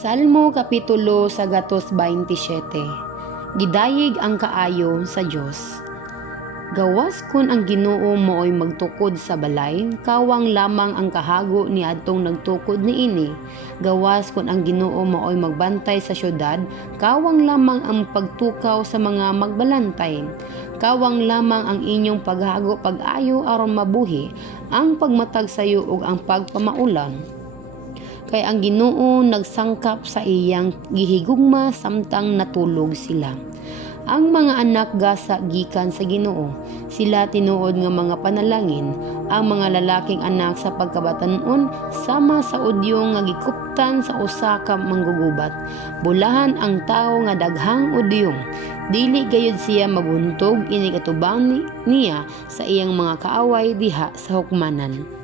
Salmo Kapitulo 127. Gidayig ang kaayo sa Dios. Gawas kun ang Ginoo mooy magtukod sa balay, kawang lamang ang kahago ni adtong nagtukod niini. Gawas kun ang Ginoo mooy magbantay sa syudad, kawang lamang ang pagtukaw sa mga magbalantay. Kawang lamang ang inyong paghago pag-ayo aron mabuhi, ang pagmatag sayo ug ang pagpamaulan. Kay ang Ginoo nagsangkap sa iyang gihigugma samtang natulog sila. Ang mga anak gasa gikan sa Ginoo, sila tinuod nga mga panalangin. Ang mga lalaking anak sa pagkabatan-on sama sa udyo nga gikuptan sa usa ka manggugubat. Bulahan ang tawo nga daghang udyong, dili gayud siya mabuntog ini katubang niya sa iyang mga kaaway diha sa hukmanan.